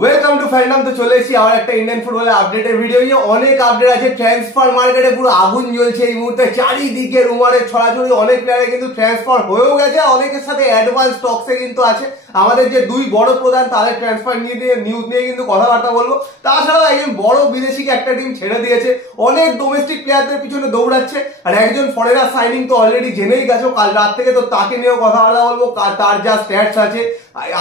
Welcome to fandom. তো চলে এসেছি আবার একটা ইন্ডিয়ান ফুটবলের আপডেটের ভিডিও নিয়ে। অনেক আপডেট আছে, ট্রান্সফার মার্কেটে পুরো আগুন জ্বলছে এই মুহূর্তে, চারিদিকে রুমারের ছড়াছড়ি। অনেক প্লেয়ারে কিন্তু ট্রান্সফার হয়েও গেছে, অনেকের সাথে অ্যাডভান্স টক্সে কিন্তু আছে। আমাদের যে দুই বড় প্রধান তাদের ট্রান্সফার নিউজ নিয়ে কিন্তু কথাবার্তা বলবো। তাছাড়াও একজন বড় বিদেশিকে একটা টিম ছেড়ে দিয়েছে, অনেক ডোমেস্টিক প্লেয়ারদের পিছনে দৌড়াচ্ছে, আর একজন ফরেনার সাইনিং তো অলরেডি জেনেই গেছো কাল রাত থেকে, তো তাকে নিয়েও কথাবার্তা বলবো। তার যা স্ট্যাটস আছে,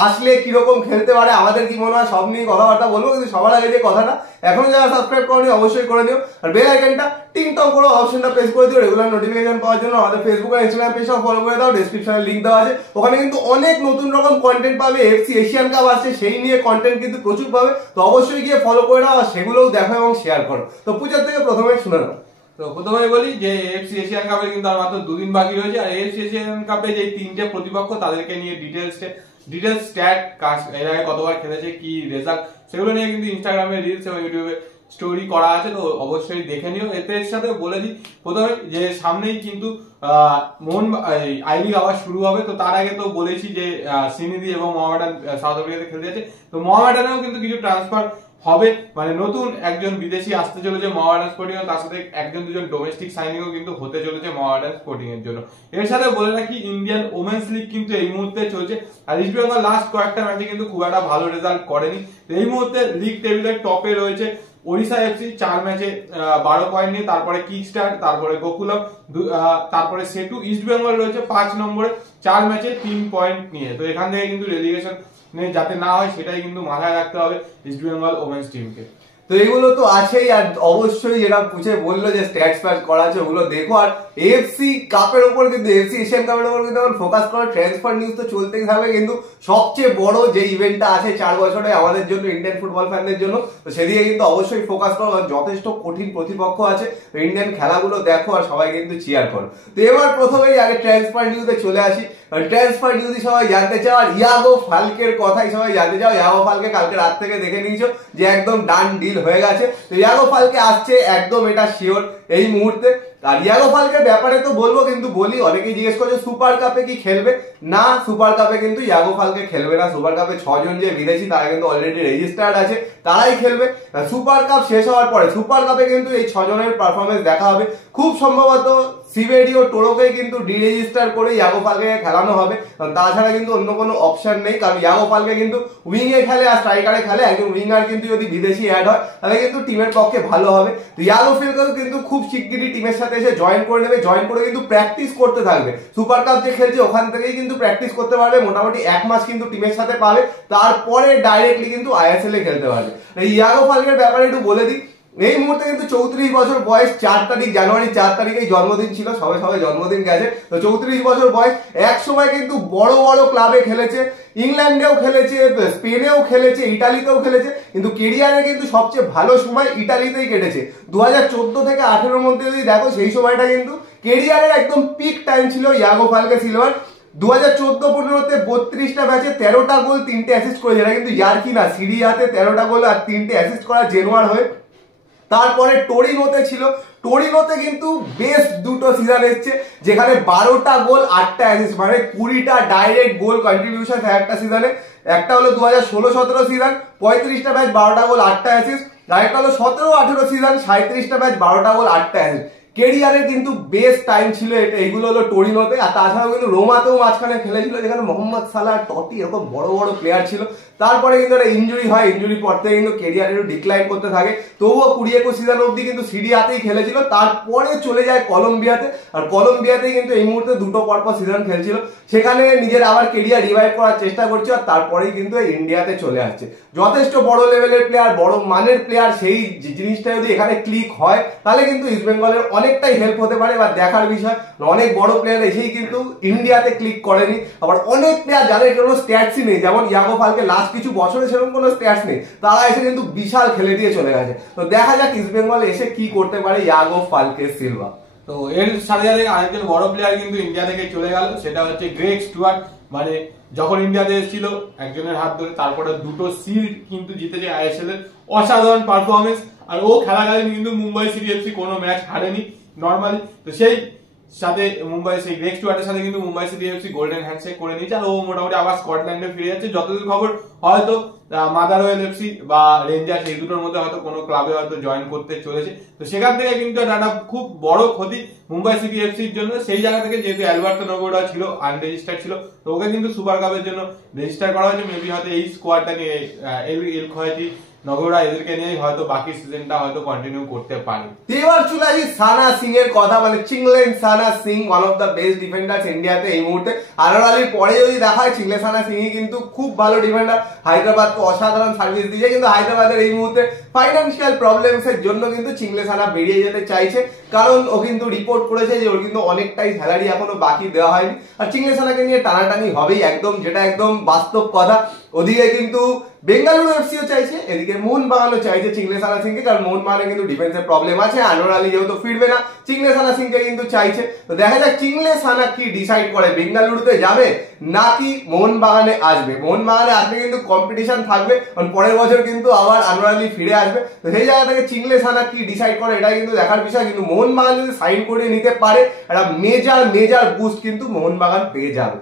আসলে কিরকম খেলতে পারে, আমাদের কি মনে হয়, সব নিয়ে কথাবার্তা বলবো। কিন্তু সবার আগে যে কথাটা, এখনো যারা সাবস্ক্রাইব করনি অবশ্যই করে দিও, আর বেল আইকনটা টিং টং করে অপশনটা প্রেস করে দিও রেগুলার নোটিফিকেশন পাওয়ার জন্য। আমাদের ফেসবুক আর ইনস্টাগ্রাম পেজটাও ফলো করে দাও, ডেসক্রিপশনে লিংক দেওয়া আছে, ওখানে কিন্তু অনেক নতুন রকম কন্টেন্ট পাবে। এফসি এশিয়ান কাপ আসছে, সেই নিয়ে কন্টেন্ট কিন্তু প্রচুর পাবে, তো অবশ্যই গিয়ে ফলো করে দাও আর সেগুলোও দেখো এবং শেয়ার করো। তো পূজার থেকে প্রথমে শুনে নাও। তো প্রথমে বলি যে এফসি এশিয়ান কাপের কিন্তু আর মাত্র দুদিন বাকি রয়েছে, আর এফসি এশিয়ান কাপে যে তিনটে প্রতিপক্ষ তাদেরকে নিয়ে ডিটেলস স্ট্যাট এর আগে কতবার খেলেছে, কি রেজাল্ট, সেগুলো নিয়ে কিন্তু ইনস্টাগ্রামে রিলস এবং ইউটিউবে স্টোরি করা আছে, তো অবশ্যই দেখে নিও। এর সাথে বলে দিই প্রথমে যে সামনেই কিন্তু মোহন আই লিগ আবার শুরু হবে। তো তার আগে তো বলেছি যে সিনিদি এবং মোহামেডান সাউথ আফ্রিকাতে খেলতে যাচ্ছে, তো মোহামেডানেও কিন্তু কিছু ট্রান্সফার হবে, মানে নতুন একজন বিদেশি আসতে চলেছে মোহামেডান স্পোর্টিং, তার সাথে একজন দুজন ডোমেস্টিক সাইনিংও কিন্তু হতে চলেছে মোহামেডান স্পোর্টিং এর জন্য। এর সাথে বলে রাখি ইন্ডিয়ান ওমেন্স লিগ কিন্তু এই মুহূর্তে চলছে, আর ইস্ট বেঙ্গল লাস্ট কয়েকটা ম্যাচে কিন্তু খুব একটা ভালো রেজাল্ট করেনি। এই মুহূর্তে লিগ টেবিলের টপে রয়েছে ওড়িশা এফসি 4 ম্যাচে 12 পয়েন্ট নিয়ে, তারপরে কিকস্টার, তারপরে গোকুলম, তারপরে সেটু। ইস্ট বেঙ্গল রয়েছে 5 নম্বরে 4 ম্যাচে 3 পয়েন্ট নিয়ে। তো এখান থেকে কিন্তু রেলিগেশন যাতে না হয় সেটাই কিন্তু মাথায় রাখতে হবে ইস্ট বেঙ্গল ওমেন্স টিমকে। তো এগুলো তো আছেই, আর অবশ্যই যেটা পুছে বললো যে স্ট্যাটস প্যাচ করা আছে ওগুলো দেখো। আর এফসি কাপের উপর কিন্তু, এফসি এশিয়ান কাপের উপর কিন্তু এখন ফোকাস করো। ট্রান্সফার নিউজ তো চলতেই থাকবে, কিন্তু সবচেয়ে বড় যে ইভেন্টটা আছে 4 বছরে আমাদের জন্য, ইন্ডিয়ান ফুটবল ফ্যানদের জন্য, তো সেদিকে কিন্তু অবশ্যই ফোকাস করো, কারণ যথেষ্ট কঠিন প্রতিপক্ষ আছে। ইন্ডিয়ান খেলাগুলো দেখো আর সবাই কিন্তু চিয়ার করো। তো এবার প্রথমেই আগে ট্রান্সফার নিউজে চলে আসি। ট্রান্সফার নিউজই সবাই জানতে চাও, আর ইয়াগো ফালকের কথাই সবাই জানতে চাও। ইয়াগো ফালকে কালকে রাত থেকে দেখে নিয়েছো যে একদম ডান ডিল হয়ে গেছে। তো ইয়াগো ফালকে আসছে, একদম এটা শিওর এই মুহূর্তে। আর ইয়াগো ফালকের ব্যাপারে তো বলবো, কিন্তু বলি, অনেকেই জিজ্ঞেস করছে সুপার কাপে কি খেলবে না। সুপার কাপে কিন্তু ইয়াগো ফালকে খেলবে না। সুপার কাপে 6 জন যে বিদেশি তারা কিন্তু অলরেডি রেজিস্টার্ড আছে, তারাই খেলবে। সুপার কাপ শেষ হওয়ার পরে সুপার কাপে কিন্তু এই 6 জনের পারফরমেন্স দেখা হবে। খুব সম্ভবত সিবেডি ও টোরোকে কিন্তু ডিরেজিস্টার করে ইয়াগো ফালকে খেলানো হবে, তাছাড়া কিন্তু অন্য কোনো অপশন নেই। কারণ ইয়াগো ফালকে কিন্তু উইং এ খেলে আর স্ট্রাইকারে খেলে, একজন উইঙ্গার কিন্তু যদি বিদেশি অ্যাড হয় তাহলে কিন্তু টিমের পক্ষে ভালো হবে। তো ইয়াগো ফালকেও কিন্তু খুব শিগগিরই টিমের সাথে এসে জয়েন করে নেবে, জয়েন করে কিন্তু প্র্যাকটিস করতে থাকবে। সুপার কাপ যে খেলছে ওখান থেকেই কিন্তু প্র্যাকটিস করতে পারবে, মোটামুটি 1 মাস কিন্তু টিমের সাথে পাবে, তারপরে ডাইরেক্টলি কিন্তু আইএসএল এ খেলতে পারবে। ইয়াগো ফালকের ব্যাপারে একটু বলে দিই, এই মুহূর্তে কিন্তু 34 বছর বয়স, 4 তারিখ জানুয়ারি 4 তারিখেই জন্মদিন ছিল, সবাই জন্মদিন গেছে। তো 34 বছর বয়স, এক সময় কিন্তু বড় বড় ক্লাবে খেলেছে, ইংল্যান্ডেও খেলেছে, স্পেনেও খেলেছে, ইটালিতেও খেলেছে, কিন্তু কেরিয়ারে কিন্তু সবচেয়ে ভালো সময় ইটালিতেই কেটেছে। 2014 থেকে 18 মধ্যে যদি দেখো, সেই সময়টা কিন্তু কেরিয়ারের একদম পিক টাইম ছিল ইয়াগো ফালকে সিলভার। 2014-15-তে 32টা ম্যাচে 13টা গোল, 3টে অ্যাসিস্ট করেছে। এটা কিন্তু ইয়ার্কি না, সিরিয়াতে 13টা গোল আর 3টে অ্যাসিস্ট করা জেনুয়ার হয়ে। তারপরে টোরিনোতে ছিল, টোরিনোতে কিন্তু বেস্ট দুটো সিজন এসছে, যেখানে 12টা গোল 8টা অ্যাসিস্ট, মানে 20টা ডাইরেক্ট গোল কন্ট্রিবিউশন একটা সিজনে। একটা হলো 2016-17 সিজন, 35টা ম্যাচ 12টা গোল 8টা অ্যাসিস্ট। আরেকটা হলো 17-18 সিজন, 37টা ম্যাচ 12টা গোল 8টা অ্যাসিস্ট। কেরিয়ারের কিন্তু বেস্ট টাইম ছিল এটা, এইগুলো হলো টোরিনোতে। আর তাছাড়াও কিন্তু রোমাতেও মাঝখানে খেলেছিল, যেখানে মোহাম্মদ সালাহ, টটি এরকম বড় বড় প্লেয়ার ছিল। তারপরে কিন্তু একটা ইঞ্জুরি হয়, ইঞ্জুরি পর থেকে কিন্তু কেরিয়ার একটু ডিক্লাইন করতে থাকে। তবুও 20-21 সিজন অব্দি কিন্তু সিরিয়াতেই খেলেছিল, তারপরে চলে যায় কলম্বিয়াতে। আর কলম্বিয়াতেই কিন্তু এই মুহূর্তে দুটো পরপর সিজন খেলছিল, সেখানে নিজের আবার কেরিয়ার রিভাইভ করার চেষ্টা করছে। আর তারপরেই কিন্তু ইন্ডিয়াতে চলে আসছে। যথেষ্ট বড় লেভেলের প্লেয়ার, বড় মানের প্লেয়ার, সেই জিনিসটা যদি এখানে ক্লিক হয় তাহলে কিন্তু ইস্ট বেঙ্গলের অনেকটাই হেল্প হতে পারে। বা দেখার বিষয়, অনেক বড় প্লেয়ার এসেই কিন্তু ইন্ডিয়াতে ক্লিক করেনি। আবার অনেক প্লেয়ার যাদের কোনো স্ট্যাটসই নেই, যেমন ইয়াগো ফালকে লাস্ট কিছু বছরে সেরকম কোনো স্ট্যাটস নেই, তারা এসে কিন্তু বিশাল খেলে দিয়ে চলে গেছে। তো দেখা যাক ইস্ট বেঙ্গল এসে কি করতে পারে ইয়াগো ফালকে সিলভা। তো এর সাথে সাথে আরেকজন বড় প্লেয়ার কিন্তু ইন্ডিয়া থেকে চলে গেল, সেটা হচ্ছে গ্রেগ স্টুয়ার্ট। মানে যখন ইন্ডিয়াতে এসেছিল একজনের হাত ধরে, তারপরে 2টো সিল কিন্তু জিতেছে আইএসএল এর, অসাধারণ পারফরমেন্স। আর ও খেলাকালীন কিন্তু মুম্বাই সিটি এফসি কোনো ম্যাচ হারেনি নর্মালি। তো সেই সাথে মুম্বাই সেই গ্রেগ স্টুয়ার্টের সাথে কিন্তু Mumbai city FC golden handshake করে নিয়েছে, আর ও মোটামুটি আবার স্কটল্যান্ডে ফিরে যাচ্ছে। যতদূর খবর হয়তো মাদারওয়েল এফসি বা রেঞ্জার্স এই দুটোর মধ্যে হয়তো কোনো ক্লাবে হয়তো জয়েন করতে চলেছে। তো সেখান থেকে কিন্তু একটা খুব বড় ক্ষতি মুম্বাই সিটি এফসির জন্য। সেই জায়গা থেকে যেহেতু অ্যালবার্টো নগোরা ছিল আনরেজিস্টার্ড ছিল, তো ওকে কিন্তু সুপার কাপের জন্য রেজিস্টার করা হয়েছে। মেবি হয়তো এই স্কোয়াডটা নিয়ে এল খয়েতি নগোরা এদেরকে নিয়ে হয়তো বাকি সিজনটা হয়তো কন্টিনিউ করতে পারে। এবার চলে আসি সানা সিং এর কথা, মানে Chinglensana Singh, one of the best defenders ইন্ডিয়াতে এই মুহূর্তে। আরআর আলীর পরে যদি দেখা হয়, চিংলে সানা সিং কিন্তু খুব ভালো ডিফেন্ডার, হায়দ্রাবাদকে অসাধারণ সার্ভিস দিয়েছে। কিন্তু হায়দ্রাবাদের এই মুহূর্তে ফাইন্যান্সিয়াল প্রবলেমস এর জন্য কিন্তু চিংলে সানা বেরিয়ে যেতে চাইছে, কারণ ও কিন্তু রিপোর্ট করেছে যে ওর কিন্তু অনেকটাই স্যালারি এখনো বাকি দেওয়া হয়নি। আর চিংলে সানাকে নিয়ে টানাটানি হবেই একদম, যেটা একদম বাস্তব কথা। ওদিকে কিন্তু বেঙ্গালুরু এফসিও চাইছে, এদিকে মোহনবাগানও চাইছে চিংলে সানা সিংকে, কারণ মোহনবাগানে কিন্তু ডিফেন্সের প্রবলেম আছে। আনোয়ার আলী যেহেতু ফিরবে না, চিংলে সানা সিংকে কিন্তু চাইছে। তো দেখা যাক চিংলে সানা কি ডিসাইড করে, বেঙ্গালুরুতে যাবে নাকি মোহনবাগানে আসবে। মোহনবাগানে আসলে কিন্তু কম্পিটিশন থাকবে, কারণ পরের বছর কিন্তু আবার আনোয়ার আলী ফিরে আসবে। তো সেই জায়গা থেকে চিংলে সানা কি ডিসাইড করে এটাই কিন্তু দেখার বিষয়। কিন্তু মোহনবাগান যদি সাইন করে নিতে পারে, একটা মেজর বুস্ট কিন্তু মোহনবাগান পেয়ে যাবে।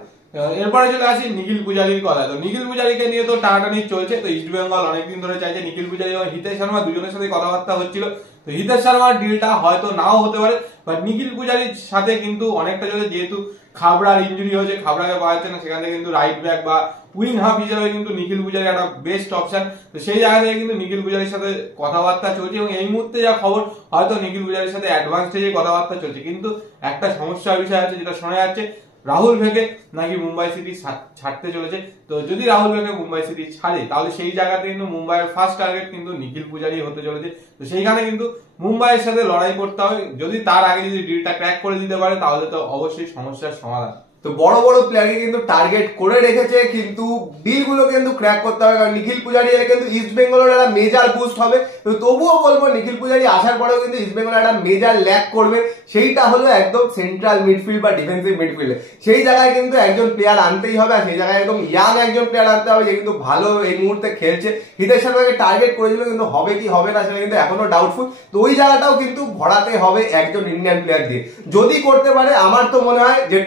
এরপরে চলে আসি নিখিল পূজারির কথা। তো নিখিল পূজারিকে নিয়ে তো টানাটানি চলছে। তো ইস্ট বেঙ্গল অনেকদিন ধরে চাইছে নিখিল পূজারি এবং হিতেশ শর্মা দুজনের সাথে কথাবার্তা হচ্ছিল। তো হিতেশ শর্মার ডিলটা হয়তো নাও হতে পারে, বাট নিখিল পূজারির সাথে কিন্তু অনেকটা চলে, যেহেতু খাবড়ার ইনজুরি হয়েছে, খাবড়াকে পাওয়া যাচ্ছে না, সেখান থেকে কিন্তু রাইট ব্যাক বা উইং হাফ হিসেবে কিন্তু নিখিল পূজারি একটা বেস্ট অপশন। তো সেই জায়গা থেকে কিন্তু নিখিল পূজারির সাথে কথাবার্তা চলছে, এবং এই মুহূর্তে যা খবর হয়তো নিখিল পূজারির সাথে অ্যাডভান্স স্টেজে কথাবার্তা চলছে। কিন্তু একটা সমস্যার বিষয় আছে, যেটা শোনা যাচ্ছে রাহুল ভেকে নাকি মুম্বাই সিটি ছাড়তে চলেছে। তো যদি রাহুল ভেকে মুম্বাই সিটি ছাড়ে, তাহলে সেই জায়গাতে কিন্তু মুম্বাইয়ের ফার্স্ট টার্গেট কিন্তু নিখিল পূজারি হতে চলেছে। তো সেইখানে কিন্তু মুম্বাইয়ের সাথে লড়াই করতে হবে। যদি তার আগে যদি ডিলটা ক্র্যাক করে দিতে পারে, তাহলে তো অবশ্যই সমস্যার সমাধান। তো বড় বড় প্লেয়ারকে কিন্তু টার্গেট করে রেখেছে, কিন্তু ডিলগুলো কিন্তু ক্র্যাক করতে হবে, কারণ নিখিল পূজারি এলে কিন্তু ইস্ট বেঙ্গলের একটা মেজর বুস্ট হবে। তো তবুও বলবো নিখিল পূজারি আসার পরেও কিন্তু ইস্ট বেঙ্গল একটা মেজর ল্যাক করবে, সেইটা হলো একদম সেন্ট্রাল মিডফিল্ড বা ডিফেন্সিভ মিডফিল্ডে। সেই জায়গায় কিন্তু একজন প্লেয়ার আনতেই হবে, আর সেই জায়গায় একদম ইয়াং একজন প্লেয়ার আনতে হবে, যে কিন্তু ভালো এই মুহূর্তে খেলছে। হিতেশ শর্মাকে টার্গেট করেছিল, কিন্তু হবে কি হবে না সেটা কিন্তু এখনো ডাউটফুল। তো ওই জায়গাটাও কিন্তু ভরাতে হবে একজন ইন্ডিয়ান প্লেয়ার দিয়ে। যদি করতে পারে, আমার তো মনে হয় যে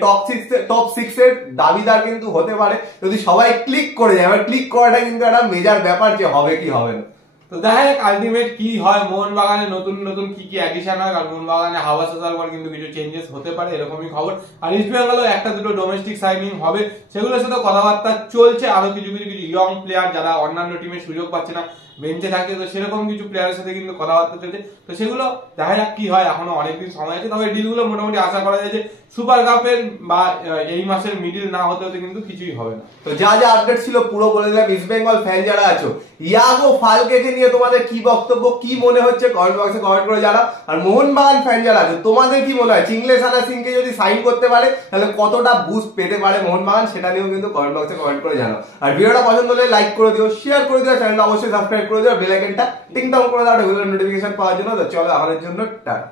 টপ সিক্স এর দাবিদার কিন্তু হতে পারে, যদি সবাই ক্লিক করে যায়। এবার ক্লিক করাটা কিন্তু একটা মেজর ব্যাপার, যে হবে কি হবে না। তো দেখা যাক আলটিমেট কি হয়, মোহনবাগানে নতুন নতুন কি কি অ্যাডিশন হয়, কারণ মোহনবাগানে হাওয়াস আসার পর কিন্তু কিছু চেঞ্জেস হতে পারে, এরকমই খবর। আর ইস্ট বেঙ্গলও একটা দুটো ডোমেস্টিক সাইনিং হবে, সেগুলোর সাথে কথাবার্তা চলছে। আরো কিছু ইয়ং প্লেয়ার যারা অন্যান্য টিমে সুযোগ পাচ্ছে না, বেঞ্চে থাকে, তো সেরকম কিছু প্লেয়ারের সাথে কিন্তু কথাবার্তা চলছে। তো সেগুলো দেখা যাক কি হয়, এখনো অনেকদিন সময় আছে। তবে ডিলগুলো মোটামুটি আশা করা যায় যে সুপার কাপের বা এই মাসের মিডিল না হতে হতে কিন্তু কিছুই হবে না। তো যা যা আপডেট ছিল পুরো বলে দিলাম। ইস্ট বেঙ্গল ফ্যান যারা আছো, ইয়াগো ফালকেকে নিয়ে তোমাদের কি বক্তব্য, কি মনে হচ্ছে কমেন্ট বক্সে কমেন্ট করে জানাও। আর মোহনবাগান ফ্যান যারা আছো, তোমাদের কি মনে হয় চিংলে সানা সিংকে যদি সাইন করতে পারে, তাহলে কতটা বুস্ট পেতে পারে মোহনবাগান, সেটা নিয়েও কিন্তু কমেন্ট বক্সে কমেন্ট করে জানাও। আর ভিডিওটা পছন্দ হলে লাইক করে দিও, শেয়ার করে দিও, চ্যানেলটা অবশ্যই সাবস্ক্রাইব করে দিও, বেল আইকনটা টিং টং করে দাও নোটিফিকেশন পাওয়ার জন্য। তো চলো আমাদের জন্য টাটা।